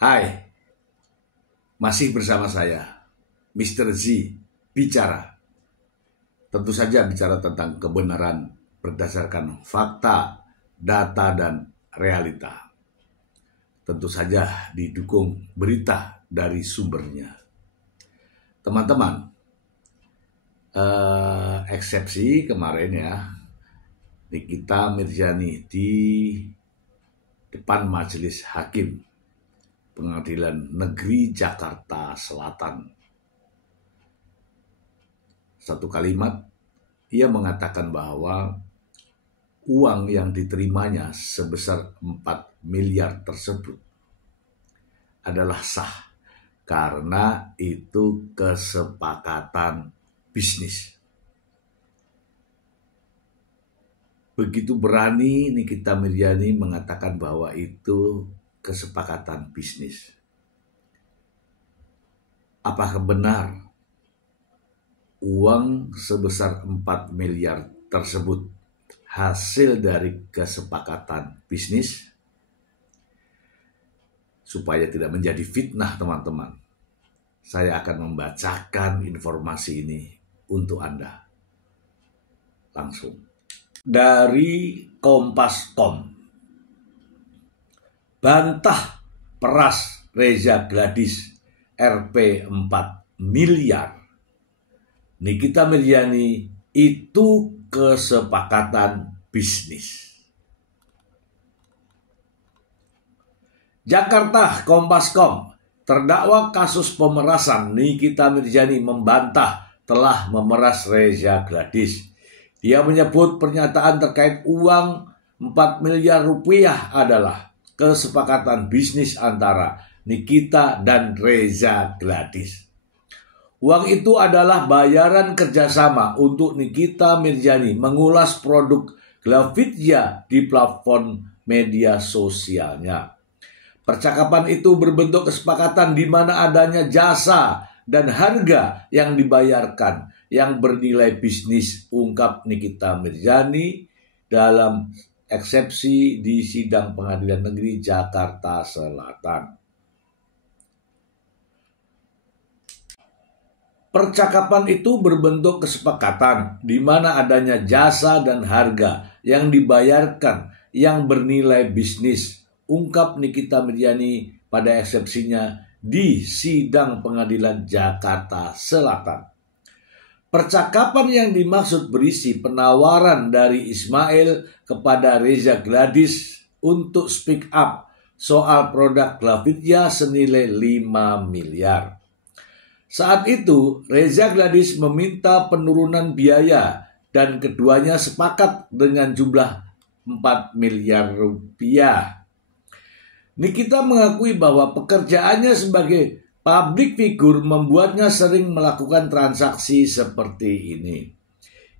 Hai, masih bersama saya, Mr. Z, bicara. Tentu saja bicara tentang kebenaran berdasarkan fakta, data, dan realita. Tentu saja didukung berita dari sumbernya. Teman-teman, eksepsi kemarin ya, Nikita Mirzani di depan Majelis Hakim Pengadilan Negeri Jakarta Selatan. Satu kalimat, ia mengatakan bahwa uang yang diterimanya sebesar 4 miliar tersebut adalah sah karena itu kesepakatan bisnis. Begitu berani Nikita Mirzani mengatakan bahwa itu kesepakatan bisnis. Apakah benar uang sebesar 4 miliar tersebut hasil dari kesepakatan bisnis? Supaya tidak menjadi fitnah teman-teman, saya akan membacakan informasi ini untuk Anda. Langsung. Dari Kompas.com. Bantah peras Reza Gladys Rp 4 miliar. Nikita Mirzani itu kesepakatan bisnis. Jakarta, Kompas.com. Terdakwa kasus pemerasan Nikita Mirzani membantah telah memeras Reza Gladys. Dia menyebut pernyataan terkait uang 4 miliar rupiah adalah kesepakatan bisnis antara Nikita dan Reza Gladys. Uang itu adalah bayaran kerjasama untuk Nikita Mirzani mengulas produk Glavitya di platform media sosialnya. Percakapan itu berbentuk kesepakatan di mana adanya jasa dan harga yang dibayarkan yang bernilai bisnis, ungkap Nikita Mirzani dalam eksepsi di sidang Pengadilan Negeri Jakarta Selatan. Percakapan itu berbentuk kesepakatan di mana adanya jasa dan harga yang dibayarkan yang bernilai bisnis, ungkap Nikita Mirzani pada eksepsinya di sidang Pengadilan Jakarta Selatan. Percakapan yang dimaksud berisi penawaran dari Ismail kepada Reza Gladys untuk speak up soal produk Glavitya senilai 5 miliar. Saat itu, Reza Gladys meminta penurunan biaya dan keduanya sepakat dengan jumlah 4 miliar rupiah. Nikita mengakui bahwa pekerjaannya sebagai public figure membuatnya sering melakukan transaksi seperti ini.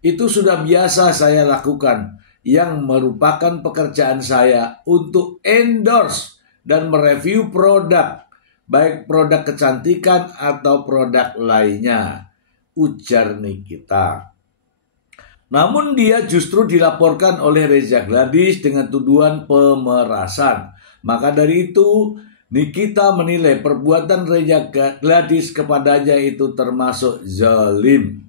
Itu sudah biasa saya lakukan, yang merupakan pekerjaan saya untuk endorse dan mereview produk, baik produk kecantikan atau produk lainnya, ujar Nikita. Namun dia justru dilaporkan oleh Reza Gladys dengan tuduhan pemerasan. Maka dari itu, Nikita menilai perbuatan Reza Gladys kepadanya itu termasuk zalim.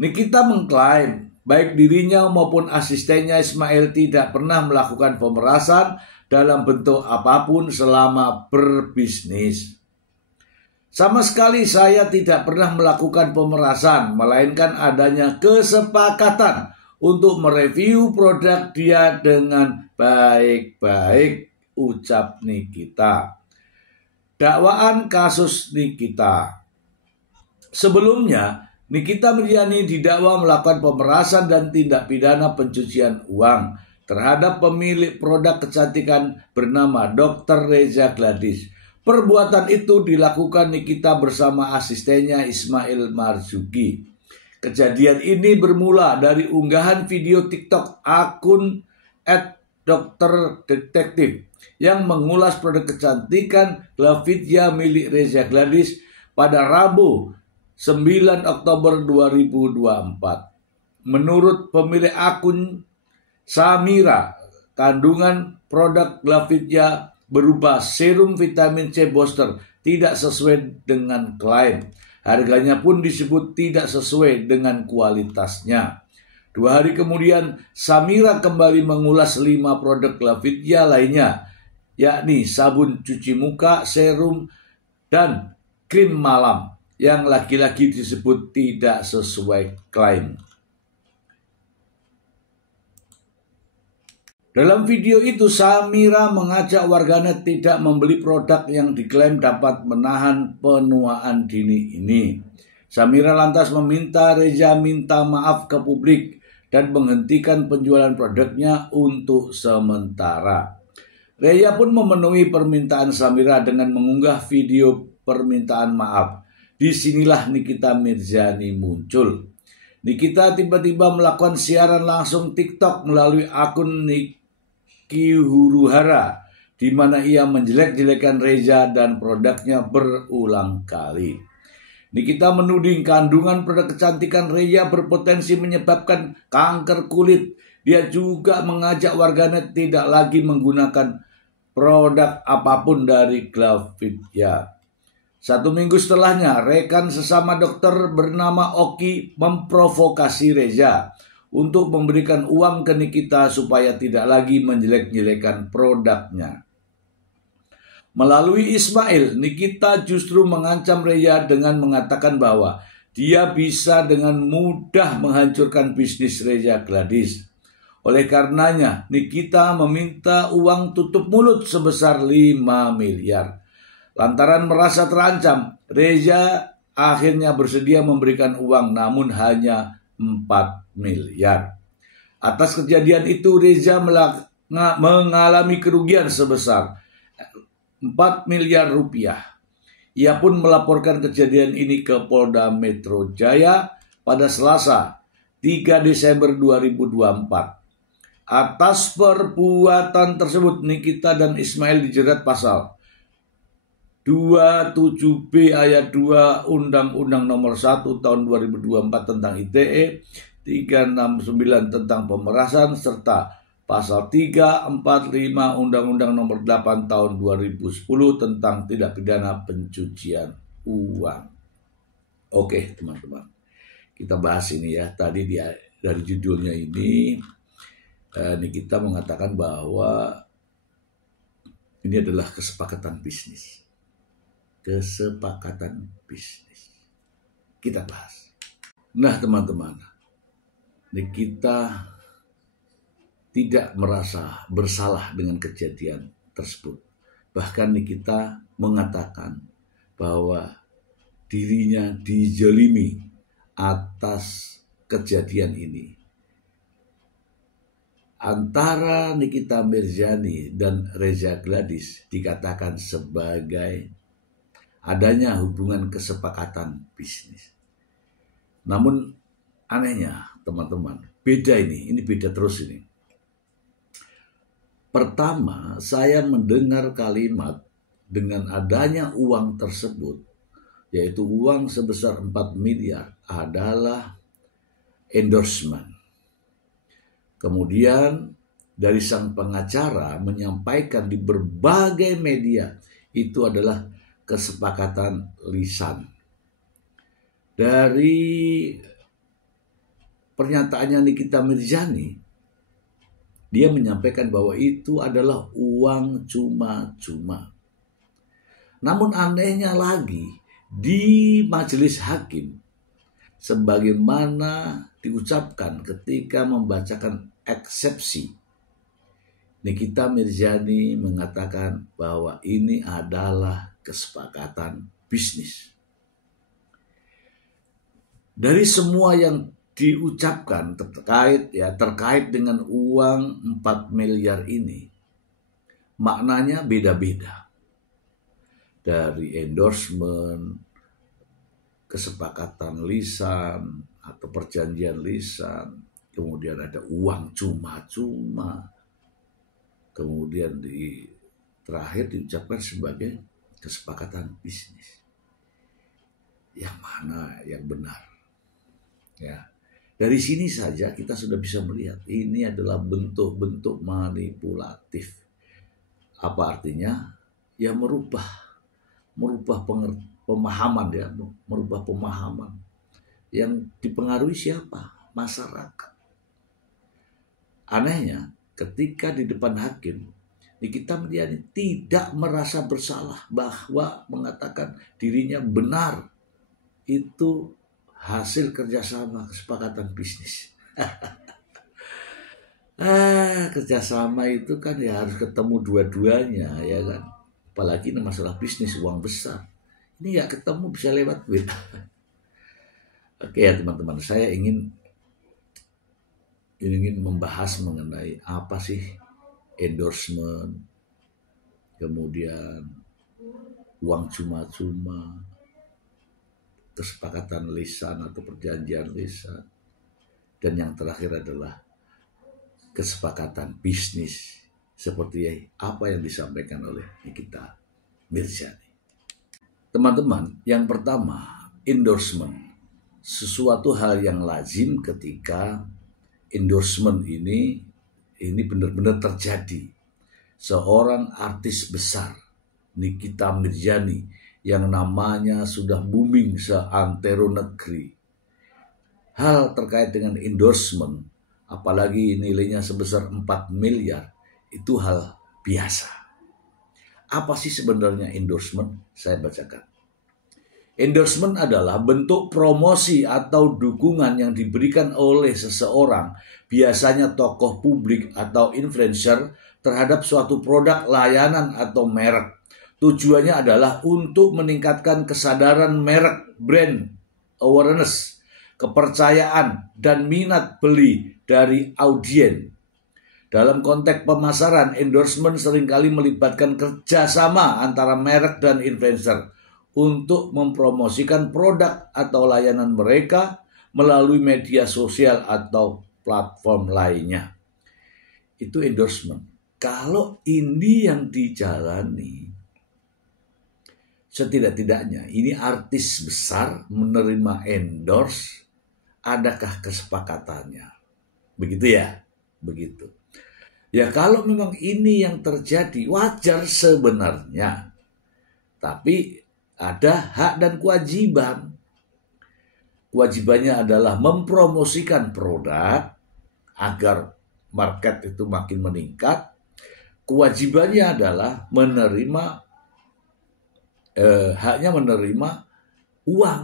Nikita mengklaim baik dirinya maupun asistennya Ismail tidak pernah melakukan pemerasan dalam bentuk apapun selama berbisnis. Sama sekali saya tidak pernah melakukan pemerasan, melainkan adanya kesepakatan untuk mereview produk dia dengan baik-baik, ucap Nikita. Dakwaan kasus Nikita. Sebelumnya, Nikita Mirzani didakwa melakukan pemerasan dan tindak pidana pencucian uang terhadap pemilik produk kecantikan bernama Dr. Reza Gladys. Perbuatan itu dilakukan Nikita bersama asistennya Ismail Marzuki. Kejadian ini bermula dari unggahan video TikTok akun @dokterdetektif yang mengulas produk kecantikan Glavitya milik Reza Gladys pada Rabu 9 Oktober 2024. Menurut pemilik akun Samira, kandungan produk Glavitya berupa serum vitamin C booster tidak sesuai dengan klaim. Harganya pun disebut tidak sesuai dengan kualitasnya. 2 hari kemudian, Samira kembali mengulas 5 produk Glavidia lainnya, yakni sabun cuci muka, serum, dan krim malam yang lagi-lagi disebut tidak sesuai klaim. Dalam video itu, Samira mengajak warganet tidak membeli produk yang diklaim dapat menahan penuaan dini ini. Samira lantas meminta Reza minta maaf ke publik dan menghentikan penjualan produknya untuk sementara. Reza pun memenuhi permintaan Samira dengan mengunggah video permintaan maaf. Disinilah Nikita Mirzani muncul. Nikita tiba-tiba melakukan siaran langsung TikTok melalui akun Niki Huruhara, di mana ia menjelek-jelekan Reza dan produknya berulang kali. Nikita menuding kandungan produk kecantikan Reza berpotensi menyebabkan kanker kulit. Dia juga mengajak warganet tidak lagi menggunakan produk apapun dari Glavidia. 1 minggu setelahnya, rekan sesama dokter bernama Oki memprovokasi Reza untuk memberikan uang ke Nikita supaya tidak lagi menjelek-jelekan produknya. Melalui Ismail, Nikita justru mengancam Reza dengan mengatakan bahwa dia bisa dengan mudah menghancurkan bisnis Reza Gladys. Oleh karenanya, Nikita meminta uang tutup mulut sebesar 5 miliar. Lantaran merasa terancam, Reza akhirnya bersedia memberikan uang namun hanya 4 miliar. Atas kejadian itu, Reza mengalami kerugian sebesar 4 miliar rupiah. Ia pun melaporkan kejadian ini ke Polda Metro Jaya pada Selasa 3 Desember 2024. Atas perbuatan tersebut, Nikita dan Ismail dijerat pasal 27B ayat 2 Undang-Undang Nomor 1 Tahun 2024 tentang ITE, 369 tentang pemerasan, serta pasal 345 Undang-Undang Nomor 8 Tahun 2010 tentang tindak pidana pencucian uang. Oke, teman-teman. Kita bahas ini ya. Tadi dari judulnya ini kita mengatakan bahwa ini adalah kesepakatan bisnis. Kesepakatan bisnis. Kita bahas. Nah, teman-teman, Nikita tidak merasa bersalah dengan kejadian tersebut. Bahkan Nikita mengatakan bahwa dirinya dijolimi atas kejadian ini. Antara Nikita Mirzani dan Reza Gladys dikatakan sebagai adanya hubungan kesepakatan bisnis. Namun anehnya teman-teman, beda ini beda terus ini. Pertama, saya mendengar kalimat dengan adanya uang tersebut, yaitu uang sebesar 4 miliar adalah endorsement. Kemudian dari sang pengacara menyampaikan di berbagai media itu adalah kesepakatan lisan. Dari pernyataannya Nikita Mirzani, dia menyampaikan bahwa itu adalah uang cuma-cuma. Namun anehnya lagi, di majelis hakim, sebagaimana diucapkan ketika membacakan eksepsi, Nikita Mirzani mengatakan bahwa ini adalah kesepakatan bisnis. Dari semua yang diucapkan terkait dengan uang 4 miliar ini, maknanya beda-beda. Dari endorsement, kesepakatan lisan atau perjanjian lisan, kemudian ada uang cuma-cuma, kemudian terakhir diucapkan sebagai kesepakatan bisnis. Yang mana yang benar? Ya, dari sini saja kita sudah bisa melihat ini adalah bentuk-bentuk manipulatif Apa artinya? Ya merubah pemahaman, ya, merubah pemahaman. Yang dipengaruhi siapa? Masyarakat. Anehnya, ketika di depan hakim, Nikita Mirzani tidak merasa bersalah bahwa mengatakan dirinya benar. Itu hasil kerjasama, kesepakatan bisnis. Kerjasama itu kan ya harus ketemu dua-duanya, ya kan. Apalagi ini masalah bisnis, uang besar. Ini nggak ketemu bisa lewat duit. Oke ya teman-teman, saya ingin membahas mengenai apa sih endorsement, kemudian uang cuma-cuma, kesepakatan lisan atau perjanjian lisan, dan yang terakhir adalah kesepakatan bisnis seperti apa yang disampaikan oleh Nikita Mirzani. Teman-teman, yang pertama, endorsement. Sesuatu hal yang lazim ketika endorsement ini benar-benar terjadi. Seorang artis besar, Nikita Mirzani, yang namanya sudah booming seantero negeri. Hal terkait dengan endorsement, apalagi nilainya sebesar 4 miliar, itu hal biasa. Apa sih sebenarnya endorsement? Saya bacakan. Endorsement adalah bentuk promosi atau dukungan yang diberikan oleh seseorang, biasanya tokoh publik atau influencer, terhadap suatu produk, layanan, atau merek. Tujuannya adalah untuk meningkatkan kesadaran merek, brand awareness, kepercayaan, dan minat beli dari audiens. Dalam konteks pemasaran, endorsement seringkali melibatkan kerjasama antara merek dan influencer untuk mempromosikan produk atau layanan mereka melalui media sosial atau platform lainnya. Itu endorsement. Kalau ini yang dijalani, setidak-tidaknya ini artis besar menerima endorse, adakah kesepakatannya? Begitu ya? Begitu. Ya kalau memang ini yang terjadi, wajar sebenarnya. Tapi ada hak dan kewajiban. Kewajibannya adalah mempromosikan produk agar market itu makin meningkat. Kewajibannya adalah haknya menerima uang.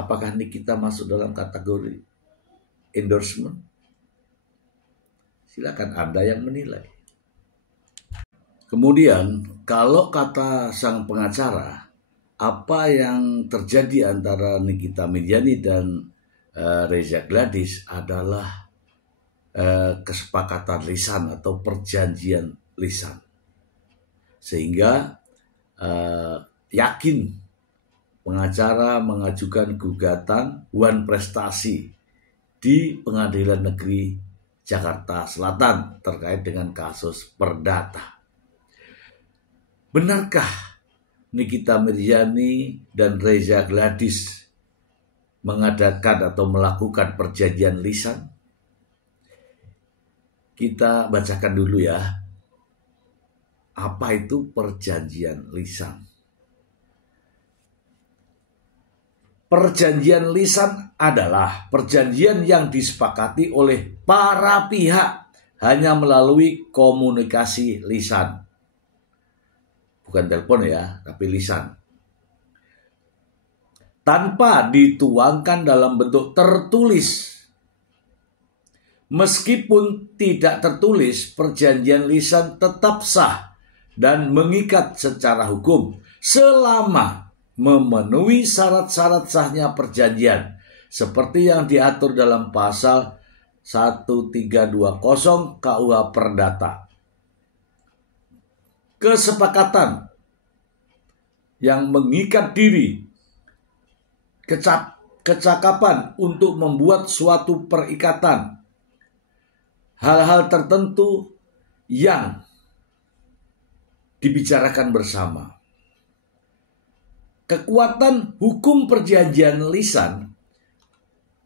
Apakah ini kita masuk dalam kategori endorsement? Silakan Anda yang menilai. Kemudian, kalau kata sang pengacara, apa yang terjadi antara Nikita Mirzani dan Reza Gladys adalah kesepakatan lisan atau perjanjian lisan. Sehingga yakin pengacara mengajukan gugatan wan prestasi di Pengadilan Negeri Jakarta Selatan terkait dengan kasus perdata. Benarkah Nikita Mirzani dan Reza Gladys mengadakan atau melakukan perjanjian lisan? Kita bacakan dulu ya. Apa itu perjanjian lisan? Perjanjian lisan adalah perjanjian yang disepakati oleh para pihak hanya melalui komunikasi lisan. Bukan telepon ya, tapi lisan. Tanpa dituangkan dalam bentuk tertulis. Meskipun tidak tertulis, perjanjian lisan tetap sah dan mengikat secara hukum selama memenuhi syarat-syarat sahnya perjanjian seperti yang diatur dalam pasal 1320 KUH Perdata. Kesepakatan yang mengikat diri, kecakapan untuk membuat suatu perikatan, hal-hal tertentu yang dibicarakan bersama. Kekuatan hukum perjanjian lisan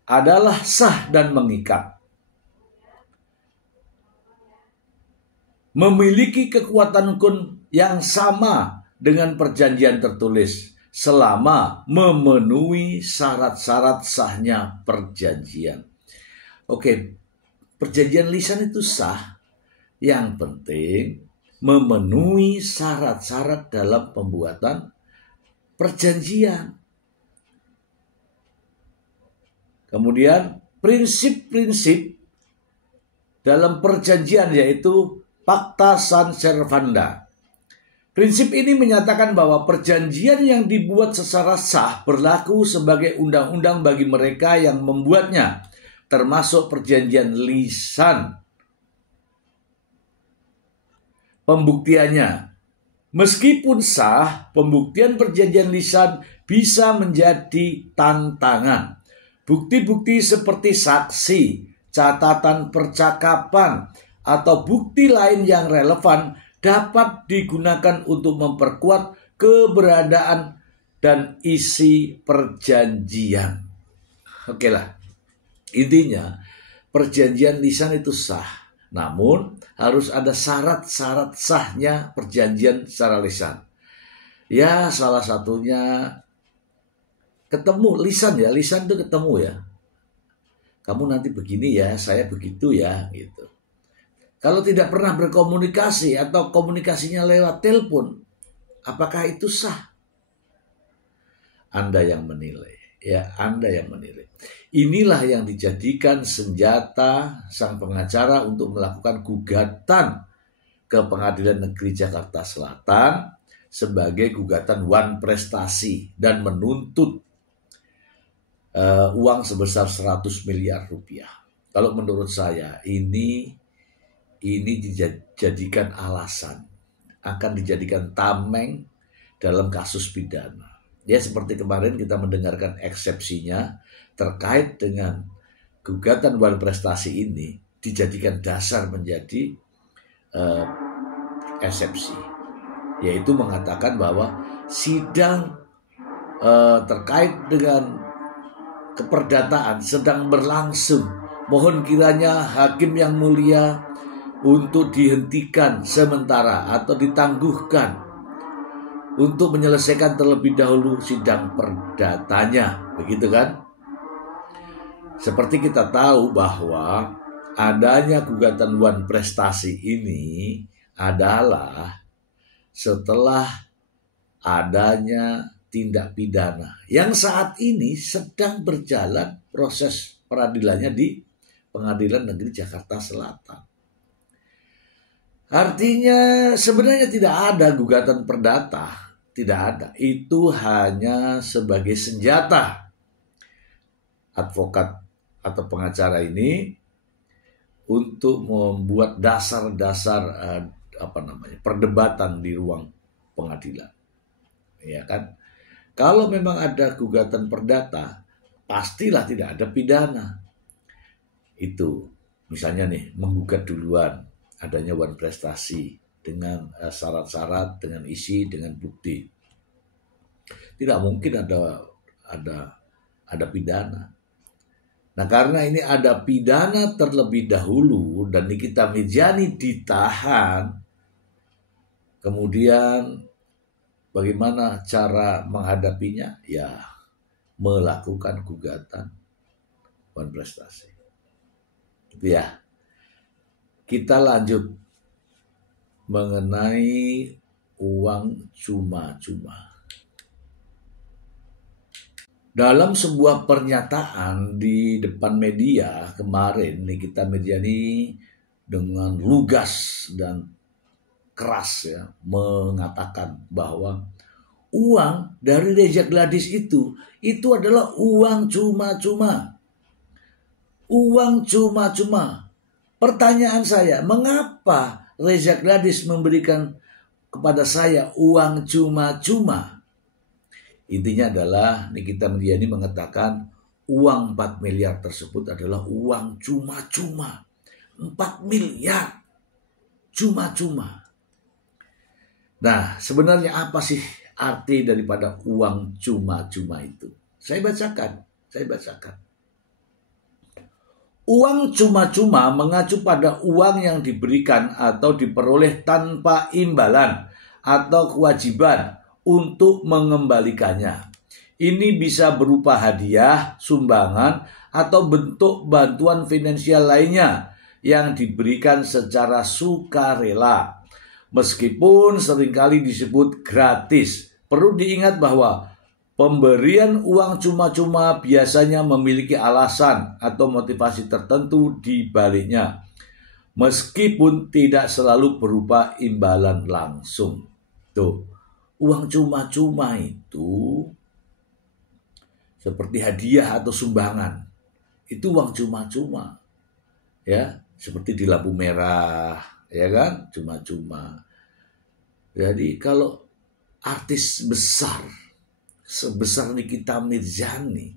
adalah sah dan mengikat. memiliki kekuatan hukum yang sama dengan perjanjian tertulis selama memenuhi syarat-syarat sahnya perjanjian. Oke, perjanjian lisan itu sah. Yang penting memenuhi syarat-syarat dalam pembuatan perjanjian. Kemudian prinsip-prinsip dalam perjanjian yaitu Pacta Sunt Servanda. Prinsip ini menyatakan bahwa perjanjian yang dibuat secara sah berlaku sebagai undang-undang bagi mereka yang membuatnya, termasuk perjanjian lisan. Pembuktiannya, meskipun sah, pembuktian perjanjian lisan bisa menjadi tantangan. Bukti-bukti seperti saksi, catatan percakapan, atau bukti lain yang relevan dapat digunakan untuk memperkuat keberadaan dan isi perjanjian. Oke lah, intinya perjanjian lisan itu sah. Namun harus ada syarat-syarat sahnya perjanjian secara lisan. Ya, salah satunya ketemu lisan ya, lisan itu ketemu ya. Kamu nanti begini ya, saya begitu ya, gitu. Kalau tidak pernah berkomunikasi atau komunikasinya lewat telepon, apakah itu sah? Anda yang menilai, ya, Anda yang menilai. Inilah yang dijadikan senjata sang pengacara untuk melakukan gugatan ke Pengadilan Negeri Jakarta Selatan sebagai gugatan wan prestasi dan menuntut uang sebesar 100 miliar rupiah. Kalau menurut saya ini dijadikan alasan, akan dijadikan tameng dalam kasus pidana. Ya, seperti kemarin kita mendengarkan eksepsinya terkait dengan gugatan wan prestasi ini dijadikan dasar menjadi eksepsi, yaitu mengatakan bahwa sidang terkait dengan keperdataan sedang berlangsung. Mohon kiranya hakim yang mulia untuk dihentikan sementara atau ditangguhkan untuk menyelesaikan terlebih dahulu sidang perdatanya, begitu kan? Seperti kita tahu bahwa adanya gugatan wan prestasi ini adalah setelah adanya tindak pidana yang saat ini sedang berjalan proses peradilannya di Pengadilan Negeri Jakarta Selatan. Artinya sebenarnya tidak ada gugatan perdata, tidak ada. Itu hanya sebagai senjata advokat atau pengacara ini untuk membuat dasar-dasar perdebatan di ruang pengadilan. Ya kan? Kalau memang ada gugatan perdata, pastilah tidak ada pidana. Itu misalnya nih, menggugat duluan adanya wan prestasi dengan syarat-syarat, dengan isi, dengan bukti. Tidak mungkin ada pidana. Nah, karena ini ada pidana terlebih dahulu dan Nikita Mirzani ditahan, kemudian bagaimana cara menghadapinya? Ya, melakukan gugatan wan prestasi. Itu ya. Kita lanjut mengenai uang cuma-cuma. Dalam sebuah pernyataan di depan media kemarin, Nikita Mirzani dengan lugas dan keras ya mengatakan bahwa uang dari Reza Gladys itu adalah uang cuma-cuma. Uang cuma-cuma. Pertanyaan saya, mengapa Reza Gladys memberikan kepada saya uang cuma-cuma? Intinya adalah Nikita Mirzani mengatakan uang 4 miliar tersebut adalah uang cuma-cuma. 4 miliar cuma-cuma. Nah, sebenarnya apa sih arti daripada uang cuma-cuma itu? Saya bacakan. Uang cuma-cuma mengacu pada uang yang diberikan atau diperoleh tanpa imbalan atau kewajiban untuk mengembalikannya. Ini bisa berupa hadiah, sumbangan, atau bentuk bantuan finansial lainnya yang diberikan secara sukarela. Meskipun seringkali disebut gratis, perlu diingat bahwa pemberian uang cuma-cuma biasanya memiliki alasan atau motivasi tertentu di baliknya, meskipun tidak selalu berupa imbalan langsung. Tuh, uang cuma-cuma itu seperti hadiah atau sumbangan. Itu uang cuma-cuma. Ya, seperti di lampu merah, ya kan? Cuma-cuma. Jadi kalau artis besar sebesar Nikita Mirzani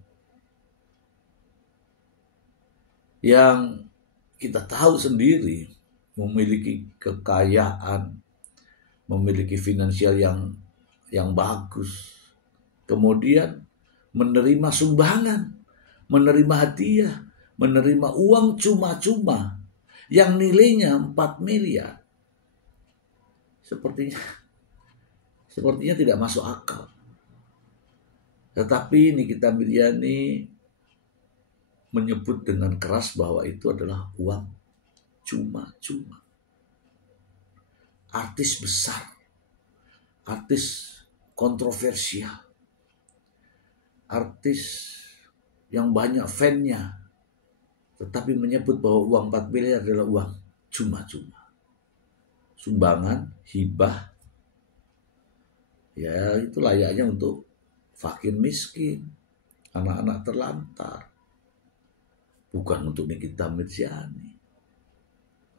yang kita tahu sendiri memiliki kekayaan, memiliki finansial yang bagus, kemudian menerima sumbangan, menerima hadiah, menerima uang cuma-cuma yang nilainya 4 miliar. Sepertinya tidak masuk akal. Tetapi Nikita Mirzani menyebut dengan keras bahwa itu adalah uang cuma-cuma. Artis besar, artis kontroversial, artis yang banyak fan-nya, tetapi menyebut bahwa uang 4 miliar adalah uang cuma-cuma. Sumbangan, hibah, ya itu layaknya untuk fakir miskin, anak-anak terlantar, bukan untuk Nikita Mirzani,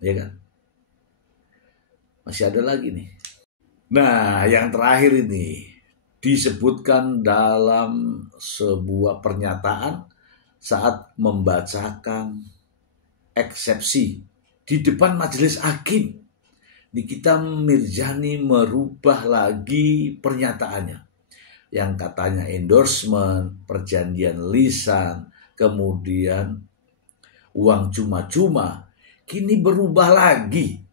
ya kan? Masih ada lagi nih. Nah, yang terakhir ini disebutkan dalam sebuah pernyataan saat membacakan eksepsi di depan majelis hakim. Nikita Mirzani merubah lagi pernyataannya. Yang katanya endorsement, perjanjian lisan, kemudian uang cuma-cuma, kini berubah lagi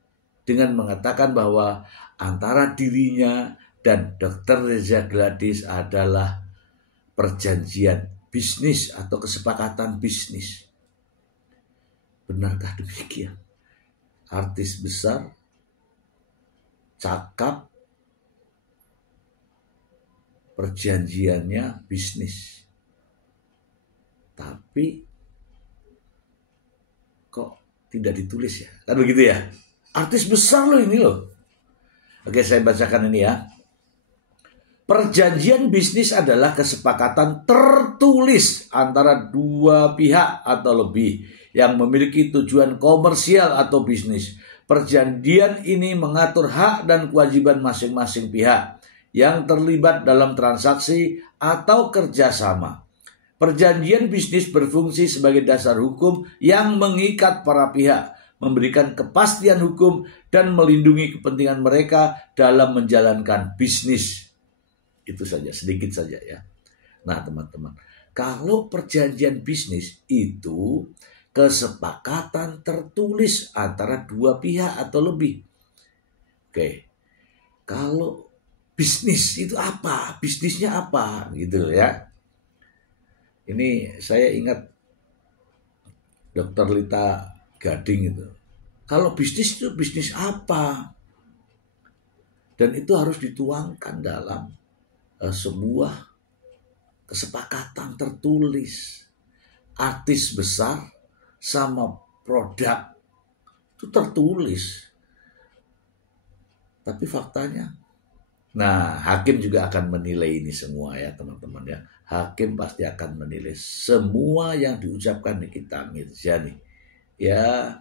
dengan mengatakan bahwa antara dirinya dan Dr. Reza Gladys adalah perjanjian bisnis atau kesepakatan bisnis. Benarkah demikian? Artis besar, cakap, perjanjiannya bisnis. Tapi kok tidak ditulis ya? Kan begitu ya? Artis besar loh ini loh. Oke, saya bacakan ini ya. Perjanjian bisnis adalah kesepakatan tertulis antara dua pihak atau lebih yang memiliki tujuan komersial atau bisnis. Perjanjian ini mengatur hak dan kewajiban masing-masing pihak yang terlibat dalam transaksi atau kerjasama. Perjanjian bisnis berfungsi sebagai dasar hukum yang mengikat para pihak, memberikan kepastian hukum, dan melindungi kepentingan mereka dalam menjalankan bisnis. Itu saja, sedikit saja ya. Nah teman-teman, kalau perjanjian bisnis itu kesepakatan tertulis antara dua pihak atau lebih. Oke, kalau bisnis itu apa? Bisnisnya apa? Gitu ya. Ini saya ingat Dr. Lita Gading itu. Kalau bisnis itu bisnis apa? Dan itu harus dituangkan dalam sebuah kesepakatan tertulis. Artis besar sama produk itu tertulis. Tapi faktanya, nah, hakim juga akan menilai ini semua ya teman-teman ya. Hakim pasti akan menilai semua yang diucapkan Nikita Mirzani. Ya,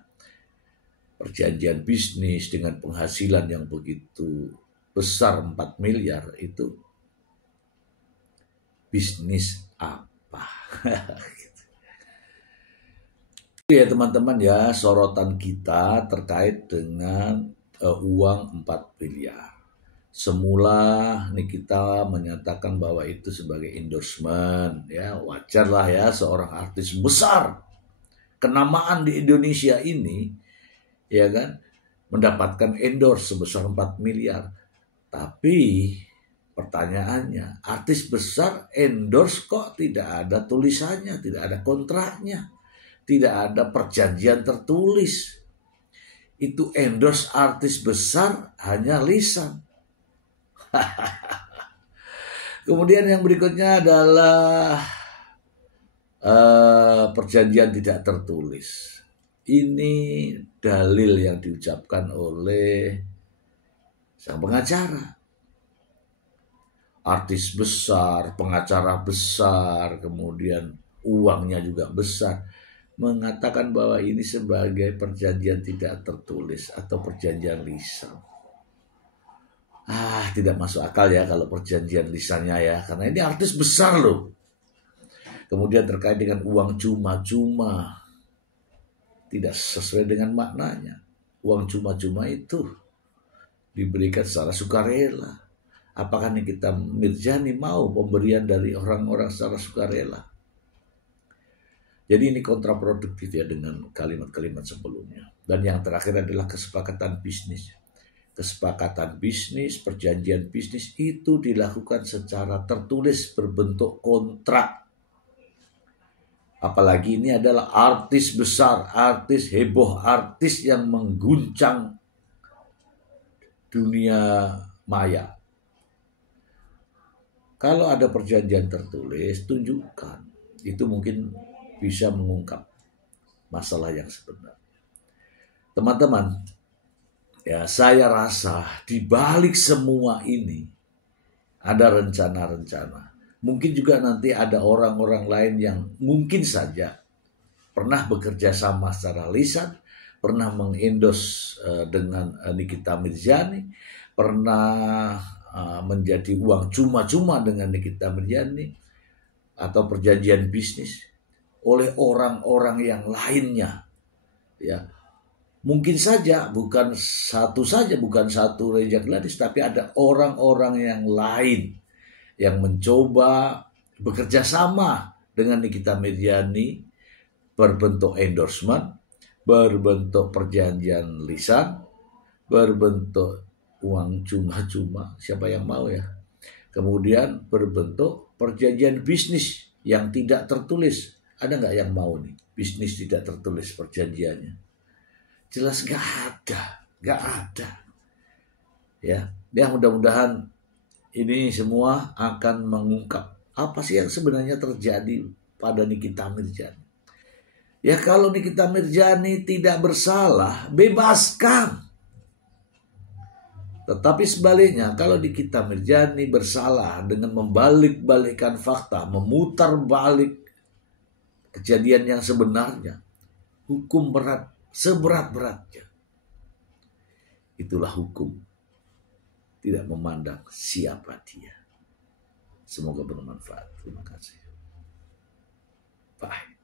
perjanjian bisnis dengan penghasilan yang begitu besar 4 miliar itu bisnis apa? Ya teman-teman ya, sorotan kita terkait dengan uang 4 miliar. Semula Nikita menyatakan bahwa itu sebagai endorsement, ya wajar lah ya seorang artis besar kenamaan di Indonesia ini, ya kan, mendapatkan endorse sebesar 4 miliar. Tapi pertanyaannya, artis besar endorse kok tidak ada tulisannya, tidak ada kontraknya, tidak ada perjanjian tertulis. Itu endorse artis besar hanya lisan. Kemudian yang berikutnya adalah perjanjian tidak tertulis. Ini dalil yang diucapkan oleh sang pengacara. Artis besar, pengacara besar, kemudian uangnya juga besar, mengatakan bahwa ini sebagai perjanjian tidak tertulis atau perjanjian lisan. Tidak masuk akal ya kalau perjanjian lisannya ya, karena ini artis besar loh. Kemudian terkait dengan uang cuma-cuma, tidak sesuai dengan maknanya. Uang cuma-cuma itu diberikan secara sukarela. Apakah Nikita Mirzani mau pemberian dari orang-orang secara sukarela? Jadi ini kontraproduktif ya dengan kalimat-kalimat sebelumnya. Dan yang terakhir adalah kesepakatan bisnis. Kesepakatan bisnis, perjanjian bisnis itu dilakukan secara tertulis berbentuk kontrak. Apalagi ini adalah artis besar, artis heboh, artis yang mengguncang dunia maya. Kalau ada perjanjian tertulis, tunjukkan. Itu mungkin bisa mengungkap masalah yang sebenarnya. Teman-teman, ya saya rasa di balik semua ini ada rencana-rencana. Mungkin juga nanti ada orang-orang lain yang mungkin saja pernah bekerja sama secara lisan, pernah mengendos dengan Nikita Mirzani, pernah menjadi uang cuma-cuma dengan Nikita Mirzani, atau perjanjian bisnis oleh orang-orang yang lainnya. Ya, mungkin saja bukan satu Reza Gladys, tapi ada orang-orang yang lain yang mencoba bekerja sama dengan Nikita Mirzani berbentuk endorsement, berbentuk perjanjian lisan, berbentuk uang cuma-cuma, siapa yang mau ya. Kemudian berbentuk perjanjian bisnis yang tidak tertulis. Ada nggak yang mau nih bisnis tidak tertulis perjanjiannya? Jelas nggak ada. Ya mudah-mudahan ini semua akan mengungkap apa sih yang sebenarnya terjadi pada Nikita Mirzani. Ya kalau Nikita Mirzani tidak bersalah, bebaskan. Tetapi sebaliknya, kalau Nikita Mirzani bersalah dengan membalik-balikkan fakta, memutar balik kejadian yang sebenarnya, hukum berat, seberat-beratnya. Itulah hukum. Tidak memandang siapa dia. Semoga bermanfaat. Terima kasih. Bye.